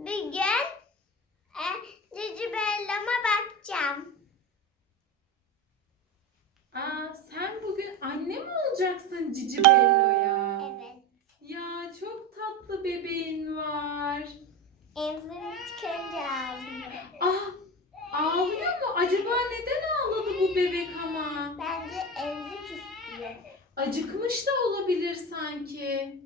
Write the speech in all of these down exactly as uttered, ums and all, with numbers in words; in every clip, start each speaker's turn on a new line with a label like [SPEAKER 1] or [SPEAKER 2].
[SPEAKER 1] Bir gün e, Cici Bella'ma bakacağım.
[SPEAKER 2] Aa, sen bugün anne mi olacaksın Cici Bello'ya?
[SPEAKER 1] Evet.
[SPEAKER 2] Ya çok tatlı bebeğin var.
[SPEAKER 1] Emzini çıkarınca ağlıyor.
[SPEAKER 2] Ah, ağlıyor mu? Acaba neden ağladı bu bebek ama?
[SPEAKER 1] Bence emzik istiyor.
[SPEAKER 2] Acıkmış da olabilir sanki.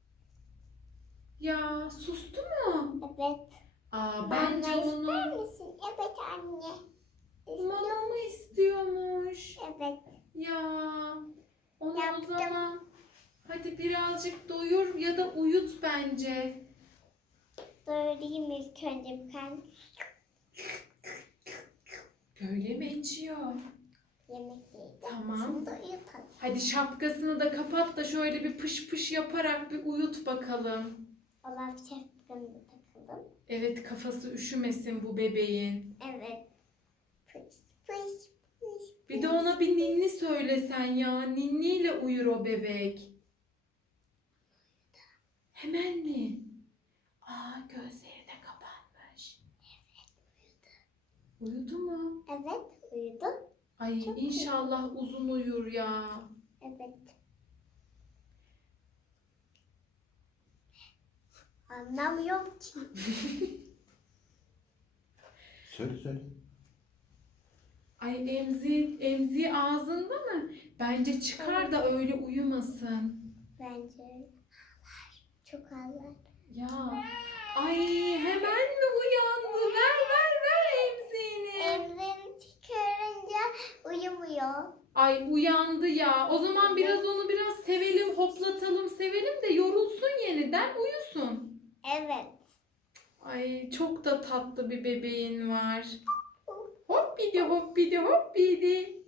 [SPEAKER 2] Ya sustu mu?
[SPEAKER 1] Evet.
[SPEAKER 2] Aa, bence
[SPEAKER 1] Mama
[SPEAKER 2] onu
[SPEAKER 1] ister misin? Evet anne.
[SPEAKER 2] mama mı istiyormuş?
[SPEAKER 1] Evet.
[SPEAKER 2] Ya onu
[SPEAKER 1] Yaptım.
[SPEAKER 2] o zaman hadi birazcık doyur ya da uyut bence.
[SPEAKER 1] Doyurayım ilk önce bir tane.
[SPEAKER 2] Böyle mi içiyor?
[SPEAKER 1] Yemek yiyeceğim.
[SPEAKER 2] Tamam.
[SPEAKER 1] Şimdi uyutalım.
[SPEAKER 2] Hadi şapkasını da kapat da şöyle bir pış pış yaparak bir uyut bakalım.
[SPEAKER 1] Olaf şapkanı da takalım.
[SPEAKER 2] Evet, kafası üşümesin bu bebeğin.
[SPEAKER 1] Evet. Pış pış pış.
[SPEAKER 2] Bir de ona bir ninni söylesen ya. Ninniyle uyur o bebek. Hemen mi? Aa, gözleri de kapanmış. Uyudu mu?
[SPEAKER 1] Evet uyudu.
[SPEAKER 2] Ay
[SPEAKER 1] Çok
[SPEAKER 2] inşallah uzun uyur ya.
[SPEAKER 1] Evet. Anlamıyorum ki.
[SPEAKER 3] Söyle söyle.
[SPEAKER 2] Ay emzi, emzi ağzında mı? Bence çıkar da öyle uyumasın.
[SPEAKER 1] Bence öyle. Ağlar. Çok ağlar.
[SPEAKER 2] Ya. Ay hemen mi uyandı? Ver ver ver emzini.
[SPEAKER 1] Emzini çıkarınca uyumuyor.
[SPEAKER 2] Ay uyandı ya. O zaman biraz onu biraz sevelim, hoplatalım, sevelim de yorulsun yeniden uyusun.
[SPEAKER 1] Evet.
[SPEAKER 2] Ay çok da tatlı bir bebeğin var. Hoppidi hoppidi hoppidi.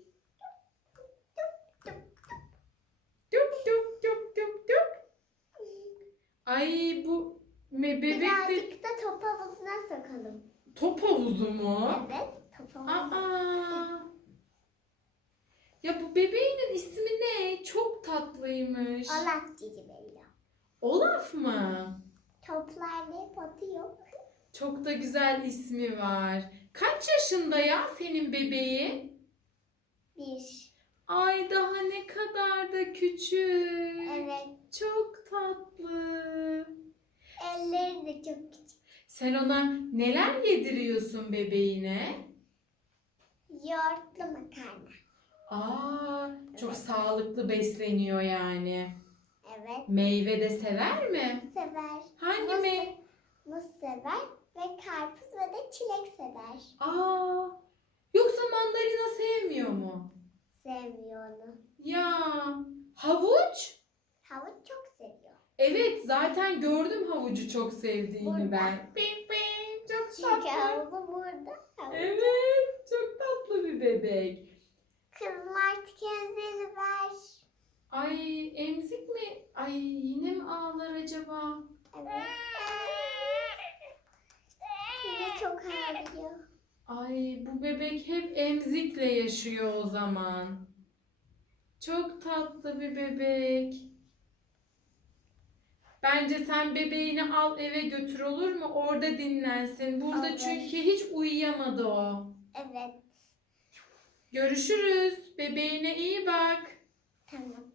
[SPEAKER 2] Dup dup dup dup dup. Ay bu me bebek de
[SPEAKER 1] Birazcık da top havuzuna sokalım.
[SPEAKER 2] top havuzu mu?
[SPEAKER 1] Evet. Top havuzuna.
[SPEAKER 2] Aa. Ya bu bebeğinin ismi ne? Çok tatlıymış.
[SPEAKER 1] Olaf Cici Bella.
[SPEAKER 2] Olaf mı?
[SPEAKER 1] Toplarla hep atıyor.
[SPEAKER 2] Çok da güzel ismi var. Kaç yaşında ya senin bebeğin?
[SPEAKER 1] Bir.
[SPEAKER 2] Ay daha ne kadar da küçük.
[SPEAKER 1] Evet.
[SPEAKER 2] Çok tatlı.
[SPEAKER 1] Elleri de çok küçük.
[SPEAKER 2] Sen ona neler yediriyorsun bebeğine?
[SPEAKER 1] Yoğurtlu makarna.
[SPEAKER 2] Aa, çok
[SPEAKER 1] Evet.
[SPEAKER 2] sağlıklı besleniyor yani.
[SPEAKER 1] Evet.
[SPEAKER 2] Meyve de sever mi?
[SPEAKER 1] Sever.
[SPEAKER 2] Hangi
[SPEAKER 1] Muz,
[SPEAKER 2] meyve?
[SPEAKER 1] muz sever ve karpuz ve de çilek sever.
[SPEAKER 2] Aa, yoksa mandalina sevmiyor mu?
[SPEAKER 1] Sevmiyor onu.
[SPEAKER 2] Ya, havuç?
[SPEAKER 1] Havuç çok seviyor.
[SPEAKER 2] Evet, zaten gördüm havucu çok sevdiğini
[SPEAKER 1] Burada.
[SPEAKER 2] ben. Ping ping, çok
[SPEAKER 1] Çünkü
[SPEAKER 2] tatlı.
[SPEAKER 1] havuzu burada. Havuç.
[SPEAKER 2] Evet, çok tatlı bir bebek.
[SPEAKER 1] Kızım artık emzini ver.
[SPEAKER 2] Ay, emzik mi? Ay, yine mi ağlar acaba?
[SPEAKER 1] Evet. Yine çok ağlıyor.
[SPEAKER 2] Ay, bu bebek hep emzikle yaşıyor o zaman. Çok tatlı bir bebek. Bence sen bebeğini al eve götür, olur mu? Orada dinlensin. Burada
[SPEAKER 1] Olur.
[SPEAKER 2] çünkü hiç uyuyamadı o.
[SPEAKER 1] Evet.
[SPEAKER 2] Görüşürüz. Bebeğine iyi bak.
[SPEAKER 1] Tamam.